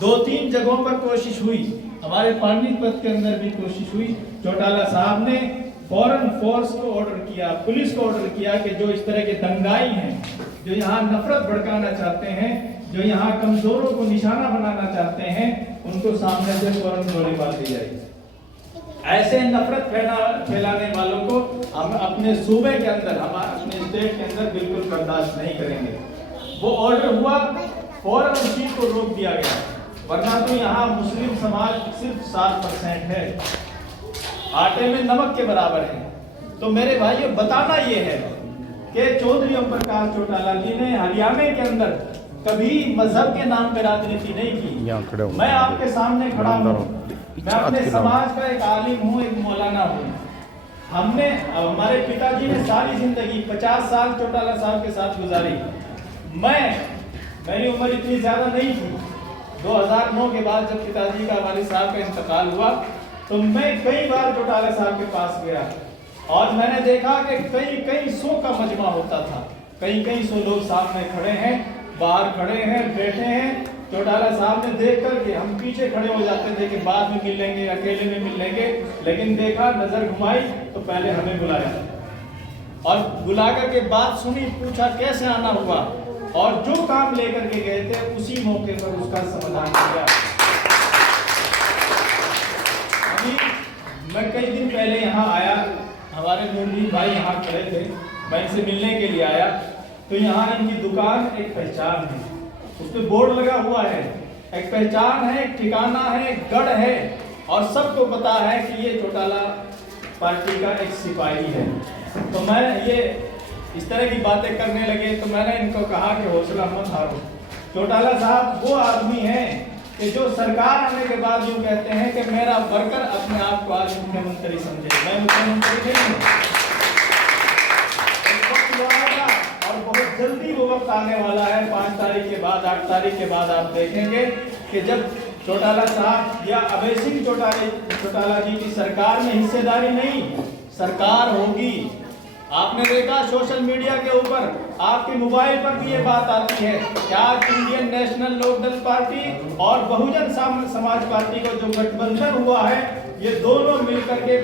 2-3 जगहों पर कोशिश हुई, हमारे पानीपत के अंदर भी कोशिश हुई। चौटाला साहब ने फौरन फोर्स को ऑर्डर किया, पुलिस को ऑर्डर किया कि जो इस तरह के दंगाई हैं, जो यहाँ नफरत भड़काना चाहते हैं, जो यहाँ कमजोरों को निशाना बनाना चाहते हैं, उनको सामने से फौरन गोली मार दी जाएगी। ऐसे नफरत फैलाने वालों को हम अपने सूबे के अंदर, हम अपने स्टेट के अंदर बिल्कुल बर्दाश्त नहीं करेंगे। वो ऑर्डर हुआ, फौरन उस चीज को रोक दिया गया, वरना तो यहाँ मुस्लिम समाज सिर्फ 7% है, आटे में नमक के बराबर है। तो मेरे भाइयों, बताना ये है कि चौधरी ओम प्रकाश चौटाला जी ने हरियाणा के अंदर कभी मजहब के नाम पे राजनीति नहीं की। मैं आपके सामने खड़ा हूँ, मैं अपने समाज का एक आलिम हूँ, एक मौलाना हूँ। हमने, हमारे पिताजी ने सारी जिंदगी 50 साल चौटाला साहब के साथ गुजारी। मेरी उम्र इतनी ज्यादा नहीं थी। 2009 के बाद जब पिताजी का, वालिद साहब का इंतकाल हुआ, तो मैं कई बार चौटाला साहब के पास गया और मैंने देखा कि कई सौ का मजमा होता था। कई सौ लोग सामने खड़े हैं, बाहर खड़े हैं, बैठे हैं। चौटाला साहब ने देख कर के, हम पीछे खड़े हो जाते थे कि बाद में मिल लेंगे, अकेले में मिल लेंगे, लेकिन देखा, नजर घुमाई तो पहले हमें बुलाया और बुला कर के बात सुनी, पूछा कैसे आना हुआ और जो काम लेकर के गए थे उसी मौके पर उसका समाधान किया। अभी मैं कई दिन पहले यहाँ आया, हमारे नूरदीन भाई यहाँ खड़े थे, मैं इनसे मिलने के लिए आया, तो यहाँ इनकी दुकान एक पहचान है, उस पर बोर्ड लगा हुआ है, एक पहचान है, एक ठिकाना है, एक गढ़ है और सबको पता है कि ये चौटाला पार्टी का एक सिपाही है। तो मैं ये इस तरह की बातें करने लगे तो मैंने इनको कहा कि हौसला मत हारो। चौटाला साहब वो आदमी हैं कि जो सरकार आने के बाद यूँ कहते हैं कि मेरा वर्कर अपने आप को आज मुख्यमंत्री समझे। मैं मुख्यमंत्री नहीं हूँ, और बहुत जल्दी वो वक्त आने वाला है। 5 तारीख के बाद, 8 तारीख के बाद आप देखेंगे कि जब चौटाला साहब या अभय सिंह चौटाला जी की सरकार में हिस्सेदारी नहीं, सरकार होगी। आपने देखा सोशल मीडिया के ऊपर, आपके मोबाइल पर भी ये बात आती है कि आज इंडियन नेशनल लोकदल पार्टी और बहुजन समाज पार्टी का जो गठबंधन हुआ है, ये दोनों मिलकर के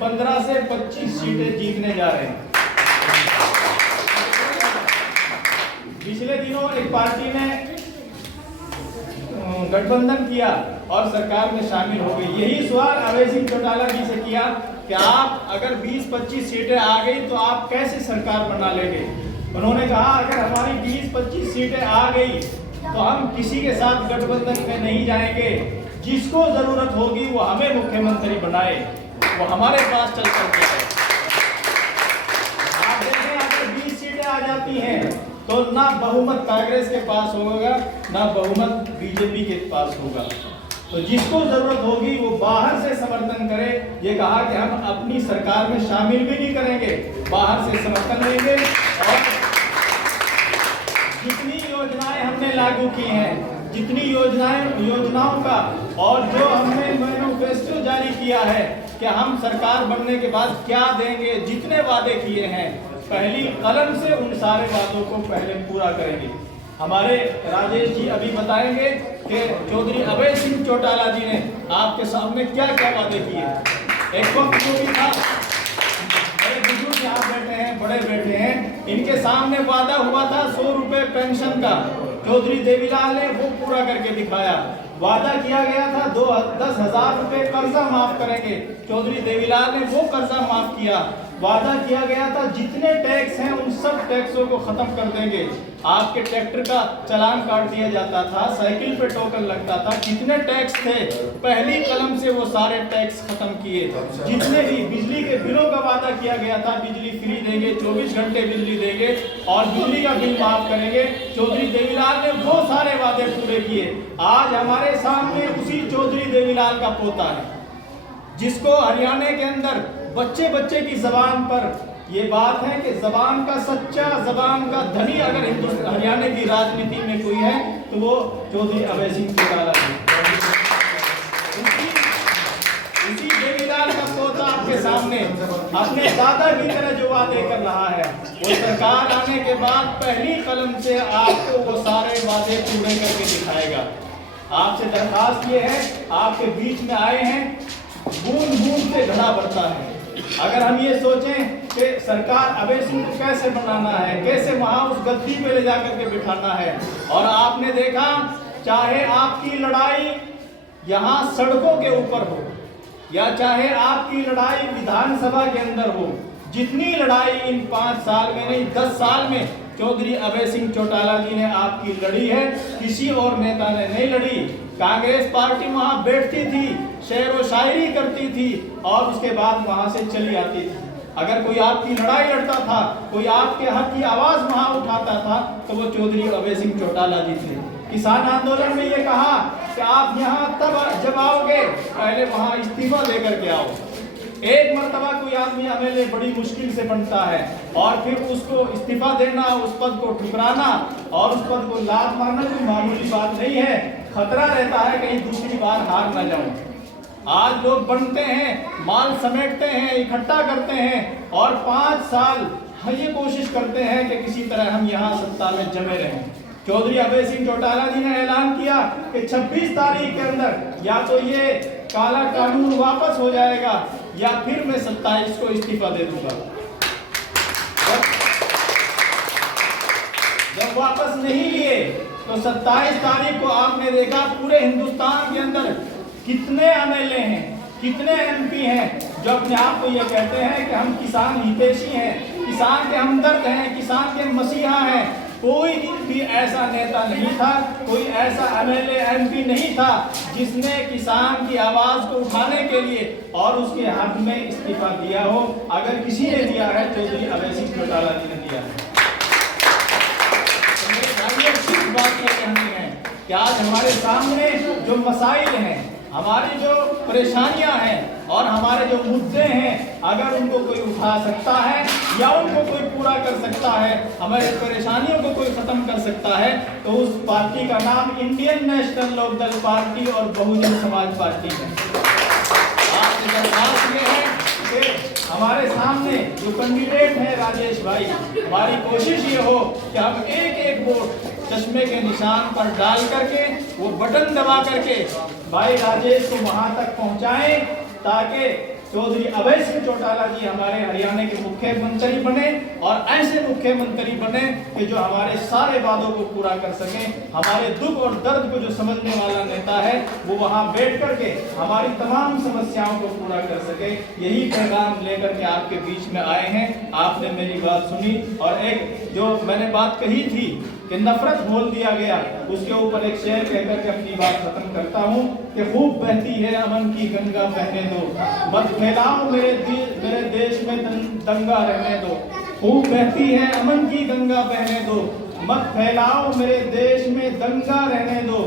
15 से 25 सीटें जीतने जा रहे हैं। पिछले दिनों एक पार्टी ने गठबंधन किया और सरकार में शामिल हो गई। यही सवाल अभय सिंह चौटाला जी से किया कि आप अगर 20-25 सीटें आ गई तो आप कैसे सरकार बना लेंगे। उन्होंने कहा अगर हमारी 20-25 सीटें आ गई तो हम किसी के साथ गठबंधन में नहीं जाएंगे, जिसको जरूरत होगी वो हमें मुख्यमंत्री बनाए, वो हमारे पास चल कर के आए। आप देखें, अगर 20 सीटें आ जाती हैं तो ना बहुमत कांग्रेस के पास होगा, ना बहुमत बीजेपी के पास होगा। तो जिसको जरूरत होगी वो बाहर से समर्थन करे। ये कहा कि हम अपनी सरकार में शामिल भी नहीं करेंगे, बाहर से समर्थन लेंगे और जितनी योजनाएं हमने लागू की हैं, जितनी योजनाओं का और जो हमने मैनिफेस्टो जारी किया है कि हम सरकार बनने के बाद क्या देंगे, जितने वादे किए हैं, पहली कलम से उन सारे वादों को पहले पूरा करेंगे। हमारे राजेश जी अभी बताएंगे कि चौधरी अभय सिंह चौटाला जी ने आपके सामने क्या क्या वादे किए। एक वक्त जो भी था, बड़े बुजुर्ग यहाँ बैठे हैं, बड़े बैठे हैं, इनके सामने वादा हुआ था 100 रुपए पेंशन का, चौधरी देवीलाल ने वो पूरा करके दिखाया। वादा किया गया था 10,000 रुपए कर्जा माफ करेंगे, चौधरी देवीलाल ने वो कर्जा माफ किया। वादा किया गया था जितने टैक्स हैं उन सब टैक्सों को खत्म कर देंगे। आपके ट्रैक्टर का चालान काट दिया जाता था, साइकिल पे टोकन लगता था, जितने टैक्स थे पहली कलम से वो सारे टैक्स खत्म किए। जितने भी बिजली के बिलों का वादा किया गया था, बिजली फ्री देंगे, 24 घंटे बिजली देंगे और बिजली का बिल माफ करेंगे, चौधरी देवीलाल ने वो सारे वादे पूरे किए। आज हमारे सामने उसी चौधरी देवीलाल का पोता है, जिसको हरियाणा के अंदर बच्चे बच्चे की जबान पर ये बात है कि जबान का सच्चा, जबान का धनी अगर हरियाणा की राजनीति में कोई है तो वो चौधरी अभय सिंह चौटाला जी। उसी देवीलाल का पोता आपके सामने अपने दादा की तरह जो वादे कर रहा है, वो सरकार आने के बाद पहली कलम से आपको वो सारे वादे पूरे करके दिखाएगा। आपसे दरखास्त ये है, आपके बीच में आए हैं, बूंद बूंद से घड़ा भरता है। अगर हम ये सोचें कि सरकार अभय सिंह को कैसे बनाना है, कैसे वहां उस गद्दी पे ले जाकर के बिठाना है, और आपने देखा चाहे आपकी लड़ाई यहाँ सड़कों के ऊपर हो या चाहे आपकी लड़ाई विधानसभा के अंदर हो, जितनी लड़ाई इन 5 साल में नहीं 10 साल में चौधरी अभय सिंह चौटाला जी ने आपकी लड़ी है, किसी और नेता ने नहीं लड़ी। कांग्रेस पार्टी वहां बैठती थी, शेर व शायरी करती थी और उसके बाद वहां से चली आती थी। अगर कोई आपकी लड़ाई लड़ता था, कोई आपके हक की आवाज वहां उठाता था, तो वो चौधरी अभय सिंह चौटाला जी थे। किसान आंदोलन में ये कहा कि आप यहाँ तब जब आओगे पहले वहां इस्तीफा देकर के आओ। एक मर्तबा कोई आदमी एमएलए बड़ी मुश्किल से बनता है और फिर उसको इस्तीफा देना, उस पद को ठुकराना और उस पद को लात मारना कोई मामूली बात नहीं है। खतरा रहता है कहीं दूसरी बार हार ना जाऊं। आज लोग बनते हैं, माल समेटते हैं, इकट्ठा करते हैं और 5 साल ये कोशिश करते हैं कि किसी तरह हम यहाँ सत्ता में जमे रहें। चौधरी अभय सिंह चौटाला जी ने ऐलान किया कि 26 तारीख के अंदर या तो ये काला कानून वापस हो जाएगा या फिर मैं 27 को इस्तीफा दे दूंगा। जब वापस नहीं लिए तो 27 तारीख को आपने देखा पूरे हिंदुस्तान के अंदर कितने एमएलए हैं, कितने एमपी हैं जो अपने आप को ये कहते हैं कि हम किसान हितैषी हैं, किसान के हमदर्द हैं, किसान के मसीहा हैं। कोई भी ऐसा नेता नहीं था, कोई ऐसा एमएलए एमपी नहीं था जिसने किसान की आवाज को उठाने के लिए और उसके हक में इस्तीफा दिया हो। अगर किसी ने दिया है चौधरी अभय सिंह चौटाला जी ने दिया है। बात ये कहनी है कि आज हमारे सामने जो मसाइल हैं, हमारी जो परेशानियां हैं और हमारे जो मुद्दे हैं, अगर उनको कोई उठा सकता है या उनको कोई पूरा कर सकता है, हमारे परेशानियों को कोई खत्म कर सकता है, तो उस पार्टी का नाम इंडियन नेशनल लोकदल पार्टी और बहुजन समाज पार्टी है। आज दरखास्त ये है कि हमारे सामने जो कैंडिडेट है राजेश भाई, हमारी कोशिश ये हो कि हम एक एक वोट चश्मे के निशान पर डाल करके वो बटन दबा करके भाई राजेश को वहां तक पहुंचाएं ताकि चौधरी अभय सिंह चौटाला जी हमारे हरियाणा के मुख्यमंत्री बने और ऐसे मुख्यमंत्री बने कि जो हमारे सारे वादों को पूरा कर सके। हमारे दुख और दर्द को जो समझने वाला नेता है वो वहां बैठ करके हमारी तमाम समस्याओं को पूरा कर सके। यही पैगाम लेकर के आपके बीच में आए हैं। आपने मेरी बात सुनी और एक जो मैंने बात कही थी कि नफरत बोल दिया गया, उसके ऊपर एक शेर कहकर के अपनी बात खत्म करता हूँ कि खूब बहती है अमन की गंगा बहने दो, मत फैलाओ मेरे देश में दंगा रहने दो। खूब बहती है अमन की गंगा बहने दो, मत फैलाओ मेरे देश में दंगा रहने दो।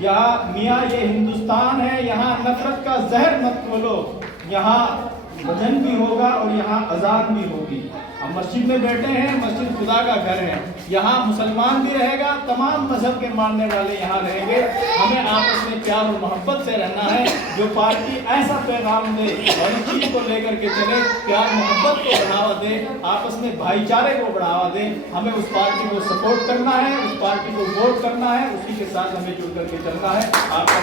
यहाँ मियाँ ये हिंदुस्तान है, यहाँ नफरत का जहर मत खोलो, यहाँ भजन भी होगा और यहाँ अजान भी होगी। हम मस्जिद में बैठे हैं, मस्जिद खुदा का घर है, यहाँ मुसलमान भी रहेगा, तमाम मजहब के मानने वाले यहाँ रहेंगे। हमें आपस में प्यार और मोहब्बत से रहना है। जो पार्टी ऐसा पैगाम दे और इस चीज को लेकर के चले, प्यार मोहब्बत को बढ़ावा दे, आपस में भाईचारे को बढ़ावा दे, हमें उस पार्टी को सपोर्ट करना है, उस पार्टी को वोट करना है, उसी के साथ हमें जुड़ करके चलना है। आपका